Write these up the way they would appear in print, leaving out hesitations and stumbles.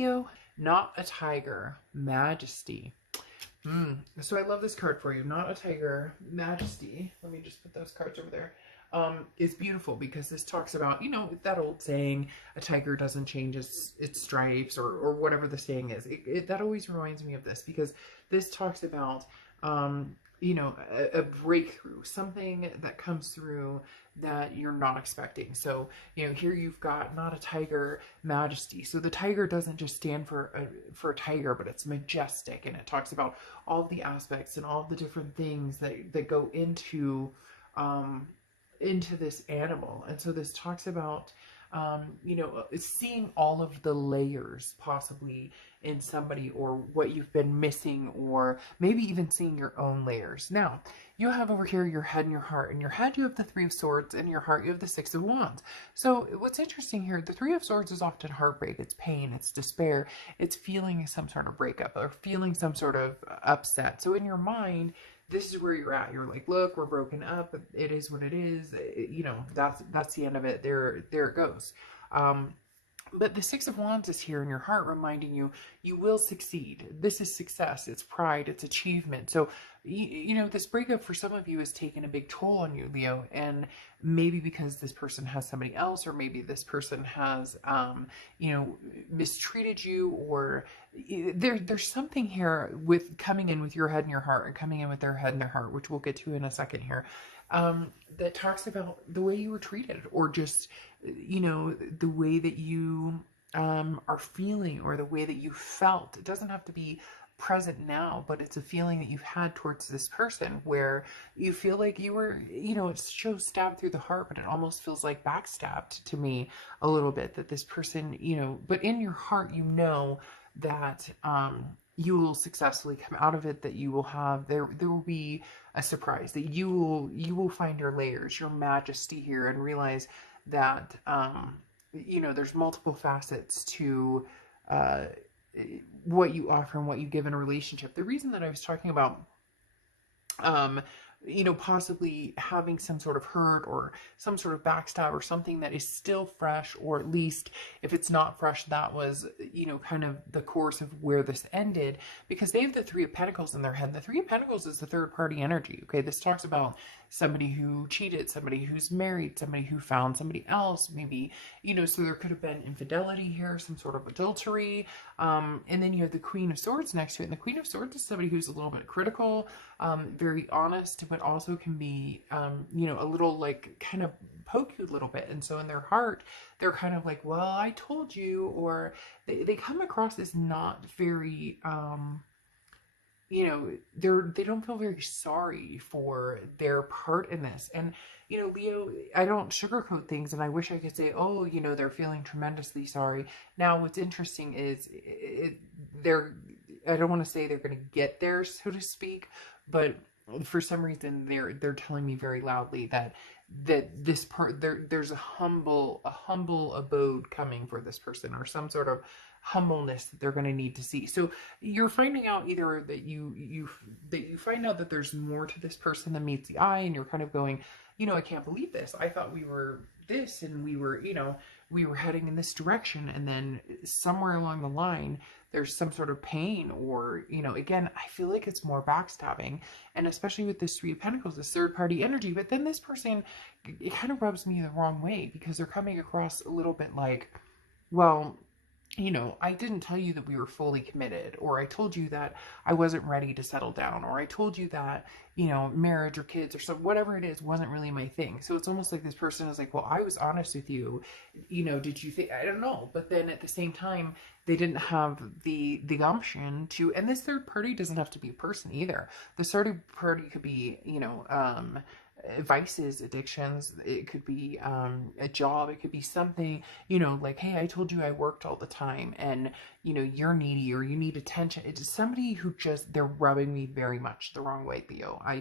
Leo? Not a tiger, majesty. So I love this card for you. Not a tiger, majesty. Let me just put those cards over there. Is beautiful because this talks about, that old saying, a tiger doesn't change its stripes, or whatever the saying is. That always reminds me of this, because this talks about, a breakthrough, something that comes through that you're not expecting. So, here you've got not a tiger, majesty. So the tiger doesn't just stand for a tiger, but it's majestic, and it talks about all the aspects and all the different things that go into this animal. And so this talks about seeing all of the layers possibly in somebody, or what you've been missing, or maybe even seeing your own layers. Now, you have over here your head and your heart. In your head, you have the Three of Swords, and your heart, you have the Six of Wands. So what's interesting here, the Three of Swords is often heartbreak, it's pain, it's despair, it's feeling some sort of breakup, or feeling some sort of upset. So in your mind, this is where you're at. You're like, look, we're broken up. It is what it is. That's the end of it. There it goes. But the Six of Wands is here in your heart, reminding you, you will succeed. This is success. It's pride. It's achievement. So, this breakup for some of you has taken a big toll on you, Leo. And maybe because this person has somebody else, or maybe this person has, mistreated you, or there's something here with coming in with your head and your heart, and coming in with their head and their heart, which we'll get to in a second here. That talks about the way you were treated, or just, the way that you are feeling, or the way that you felt. It doesn't have to be present now, but it's a feeling that you've had towards this person, where you feel like you were, it shows stabbed through the heart, but it almost feels like backstabbed to me a little bit, that this person, but in your heart, that you will successfully come out of it, that you will have, there will be a surprise, that you will find your layers, your majesty here, and realize that, there's multiple facets to what you offer and what you give in a relationship. The reason that I was talking about, possibly having some sort of hurt, or some sort of backstab, or something that is still fresh, or at least if it's not fresh, that was, kind of the course of where this ended, because they have the Three of Pentacles in their head. The Three of Pentacles is the third party energy. Okay. This talks about somebody who cheated, somebody who's married, somebody who found somebody else, maybe, so there could have been infidelity here, some sort of adultery. And then you have the Queen of Swords next to it. And the Queen of Swords is somebody who's a little bit critical, very honest, but also can be, a little, like, kind of poke you a little bit. And so in their heart, they're kind of like, well, I told you, or they come across as not very, they don't feel very sorry for their part in this. And, Leo, I don't sugarcoat things, and I wish I could say, oh, they're feeling tremendously sorry. Now, what's interesting is I don't want to say they're going to get there, so to speak, but for some reason they're telling me very loudly that this part, there's a humble abode coming for this person, or some sort of humbleness that they're going to need to see. So you're finding out either that you find out that there's more to this person than meets the eye, and you're kind of going, I can't believe this. I thought we were this, and we were heading in this direction, and then somewhere along the line there's some sort of pain, or again, I feel like it's more backstabbing, and especially with this Three of Pentacles, this third party energy. But then this person, it kind of rubs me the wrong way, because they're coming across a little bit like, well, I didn't tell you that we were fully committed, or I told you that I wasn't ready to settle down, or I told you that, marriage or kids or something, whatever it is, wasn't really my thing. So it's almost like this person is like, well, I was honest with you, did you think, I don't know. But then at the same time, they didn't have the gumption to, and this third party doesn't have to be a person either. The third party could be, vices, addictions. It could be a job. It could be something, like, hey, I told you I worked all the time, and you're needy, or you need attention. It's somebody who just, they're rubbing me very much the wrong way, Theo. I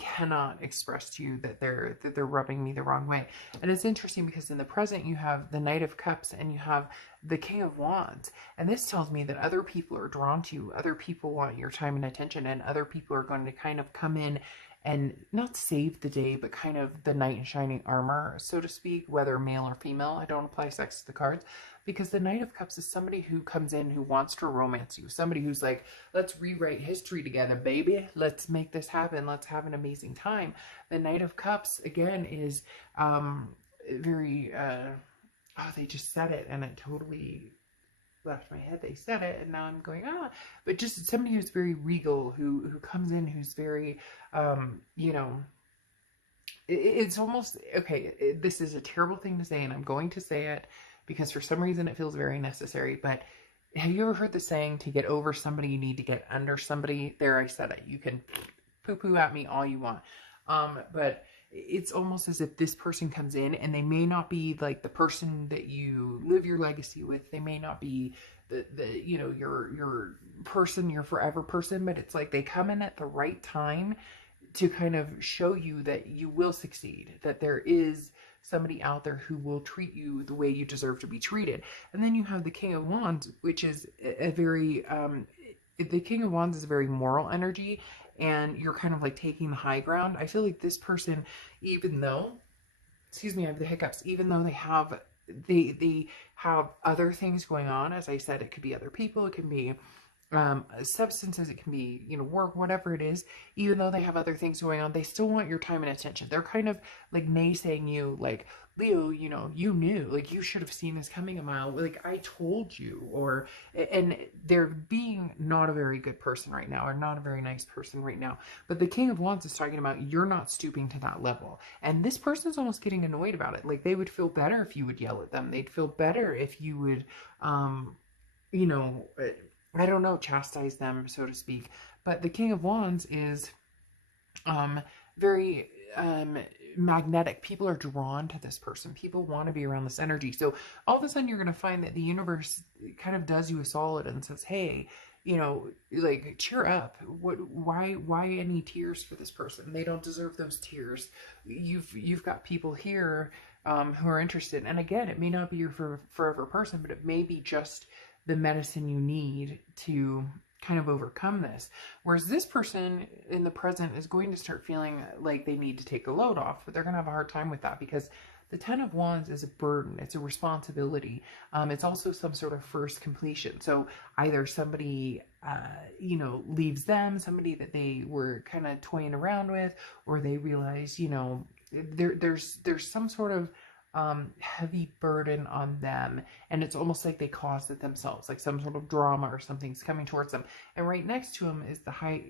cannot express to you that they're rubbing me the wrong way. And it's interesting because in the present you have the Knight of Cups and you have the King of Wands, and this tells me that other people are drawn to you, other people want your time and attention, and other people are going to kind of come in and not save the day, but kind of the knight in shining armor, so to speak, whether male or female. I don't apply sex to the cards, because the Knight of Cups is somebody who comes in who wants to romance you, somebody who's like, let's rewrite history together, baby, let's make this happen, let's have an amazing time. The Knight of Cups again is very oh, they just said it and it totally left my head. They said it and now I'm going, but just somebody who's very regal, who comes in, who's very you know, it's almost okay, this is a terrible thing to say and I'm going to say it because for some reason it feels very necessary, but have you ever heard the saying, to get over somebody you need to get under somebody? There, I said it. You can poo-poo at me all you want, but it's almost as if this person comes in and they may not be like the person that you live your legacy with. They may not be the you know, your person, your forever person, but it's like they come in at the right time to kind of show you that you will succeed, that there is somebody out there who will treat you the way you deserve to be treated. And then you have the King of Wands, which is a very the King of Wands is a very moral energy, and you're kind of like taking the high ground. I feel like this person, even though, excuse me, I have the hiccups, even though they have other things going on, as I said, it could be other people, it can be substances, it can be, you know, work, whatever it is, even though they have other things going on, they still want your time and attention. They're kind of like naysaying you, like, Leo, you know, you knew, like, you should have seen this coming a mile, like, I told you, or, and they're being not a very good person right now, or not a very nice person right now. But the King of Wands is talking about you're not stooping to that level, and this person's almost getting annoyed about it. Like, they would feel better if you would yell at them. They'd feel better if you would, you know, I don't know, chastise them, so to speak. But the King of Wands is very magnetic. People are drawn to this person. People want to be around this energy. So all of a sudden you're going to find that the universe kind of does you a solid and says, hey, you know, like, cheer up. Why any tears for this person? They don't deserve those tears. You've got people here who are interested. And again, it may not be your forever person, but it may be just the medicine you need to kind of overcome this. Whereas this person in the present is going to start feeling like they need to take the load off, but they're going to have a hard time with that because the Ten of Wands is a burden. It's a responsibility. It's also some sort of first completion. So either somebody, you know, leaves them, somebody that they were kind of toying around with, or they realize, you know, there's some sort of heavy burden on them, and it's almost like they caused it themselves, like some sort of drama or something's coming towards them. And right next to him is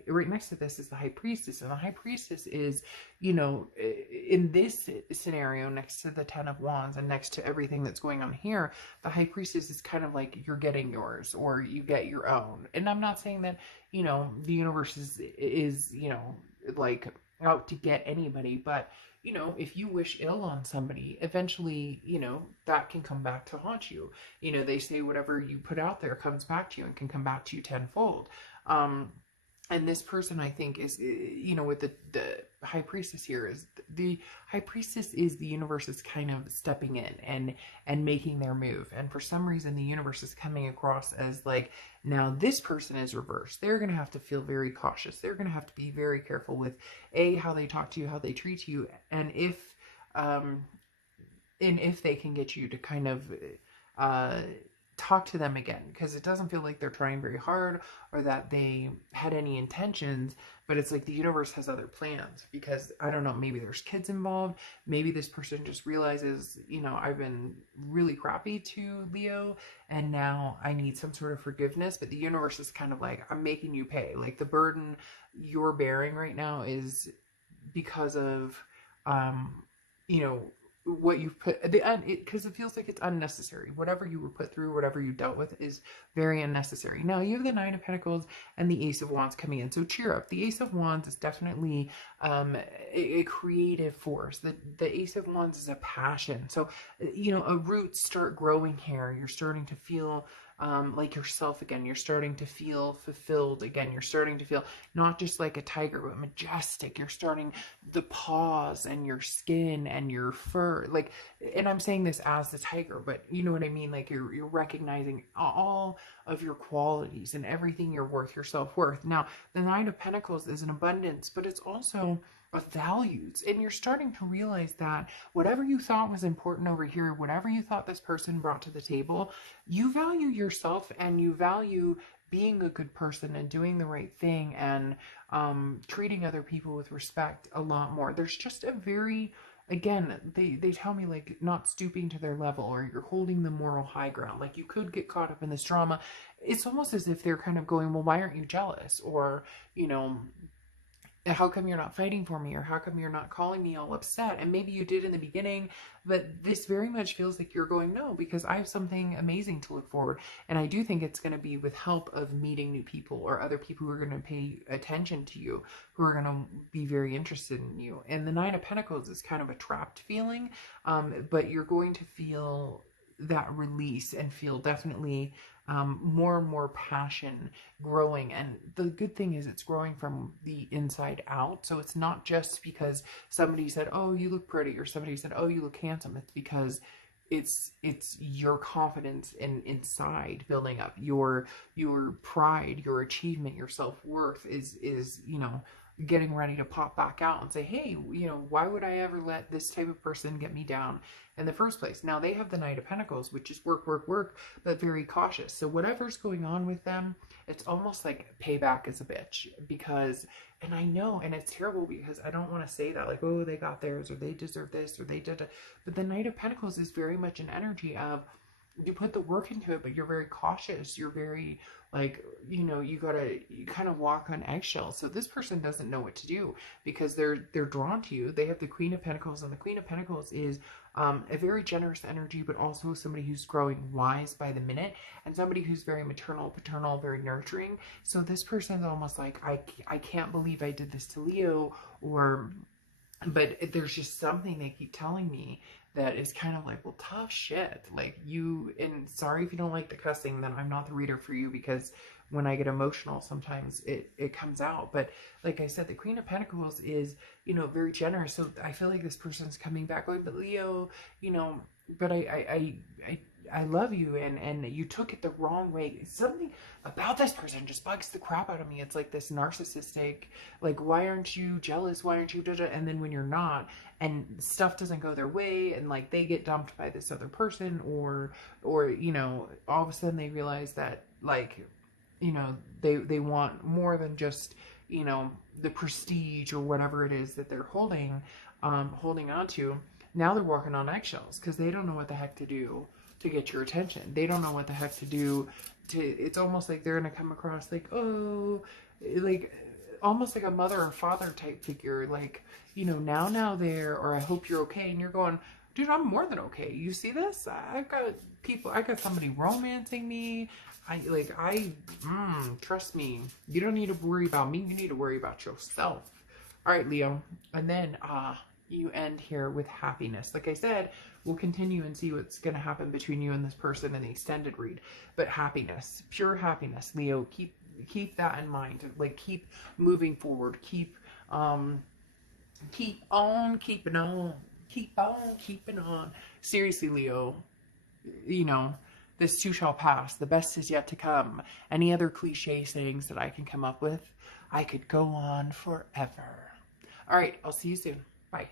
right next to this is the High Priestess, and the High Priestess is, you know, in this scenario, next to the Ten of Wands and next to everything that's going on here, the High Priestess is kind of like, you're getting yours, or you get your own. And I'm not saying that, you know, the universe is you know, like, out to get anybody, but you know, if you wish ill on somebody, eventually, you know, that can come back to haunt you. You know, they say whatever you put out there comes back to you and can come back to you tenfold. And this person, I think, is, you know, with the High Priestess here, is the High Priestess is the universe is kind of stepping in and making their move. And for some reason, the universe is coming across as like, now this person is reversed. They're going to have to feel very cautious. They're going to have to be very careful with how they talk to you, how they treat you, and if they can get you to kind of talk to them again, because it doesn't feel like they're trying very hard or that they had any intentions, but it's like the universe has other plans, because I don't know, maybe there's kids involved, maybe this person just realizes, you know, I've been really crappy to Leo and now I need some sort of forgiveness, but the universe is kind of like, I'm making you pay. Like, the burden you're bearing right now is because of you know, what you've put, because it feels like it's unnecessary. Whatever you were put through, whatever you dealt with is very unnecessary. Now you have the Nine of Pentacles and the Ace of Wands coming in, so cheer up. The Ace of Wands is definitely a creative force. The Ace of Wands is a passion. So, you know, roots start growing here. You're starting to feel like yourself again. You're starting to feel fulfilled again. You're starting to feel not just like a tiger, but majestic. You're starting the paws and your skin and your fur, like, and I'm saying this as the tiger, but you know what I mean? Like, you're recognizing all of your qualities and everything you're worth, your self-worth. Now, the Nine of Pentacles is an abundance, but it's also of values, and you're starting to realize that whatever you thought was important over here, whatever you thought this person brought to the table, you value yourself and you value being a good person and doing the right thing and treating other people with respect a lot more. There's just a very, again, they tell me like not stooping to their level, or you're holding the moral high ground. Like you could get caught up in this drama. It's almost as if they're kind of going, well, why aren't you jealous? Or, you know, how come you're not fighting for me, or how come you're not calling me all upset? And maybe you did in the beginning, but this very much feels like you're going, no, because I have something amazing to look forward. And I do think it's going to be with help of meeting new people or other people who are going to pay attention to you, who are going to be very interested in you. And the Nine of Pentacles is kind of a trapped feeling, but you're going to feel that release and feel definitely more and more passion growing. And the good thing is it's growing from the inside out. So it's not just because somebody said, oh, you look pretty, or somebody said, oh, you look handsome. It's because it's your confidence inside building up, your pride, your achievement, your self-worth is you know, getting ready to pop back out and say, hey, you know, why would I ever let this type of person get me down in the first place? Now they have the Knight of Pentacles, which is work, work, work, but very cautious. So whatever's going on with them, it's almost like payback is a bitch. Because, and I know, and it's terrible because I don't want to say that, like, oh, they got theirs, or they deserve this, or they did it. But the Knight of Pentacles is very much an energy of, you put the work into it, but you're very cautious. You're very, like, you know, you kind of walk on eggshells. So this person doesn't know what to do because they're drawn to you. They have the Queen of Pentacles, and the Queen of Pentacles is a very generous energy, but also somebody who's growing wise by the minute, and somebody who's very maternal, paternal, very nurturing. So this person's almost like, I can't believe I did this to Leo, or, but there's just something they keep telling me that is kind of like, well, tough shit. Like you, and sorry if you don't like the cussing, then I'm not the reader for you, because when I get emotional, sometimes it comes out. But like I said, the Queen of Pentacles is, you know, very generous. So I feel like this person's coming back going, but Leo, you know, but I love you, and you took it the wrong way. Something about this person just bugs the crap out of me. It's like this narcissistic, like, why aren't you jealous? Why aren't you da-da? And then when you're not, and stuff doesn't go their way, and like they get dumped by this other person, or you know, all of a sudden they realize that, like, you know, they want more than just, you know, the prestige or whatever it is that they're holding on to. Now they're walking on eggshells because they don't know what the heck to do to get your attention. They don't know what the heck to do to, it's almost like they're going to come across like, oh, like almost like a mother or father type figure. Like, you know, now there, or I hope you're okay. And you're going, dude, I'm more than okay. You see this? I've got people, I got somebody romancing me. Trust me, you don't need to worry about me. You need to worry about yourself. All right, Leo. And then, you end here with happiness. Like I said, we'll continue and see what's going to happen between you and this person in the extended read. But happiness, pure happiness, Leo. Keep that in mind. Like, keep moving forward. Keep on keeping on. Keep on keeping on. Seriously, Leo. You know, this too shall pass. The best is yet to come. Any other cliche sayings that I can come up with? I could go on forever. All right, I'll see you soon. Bye.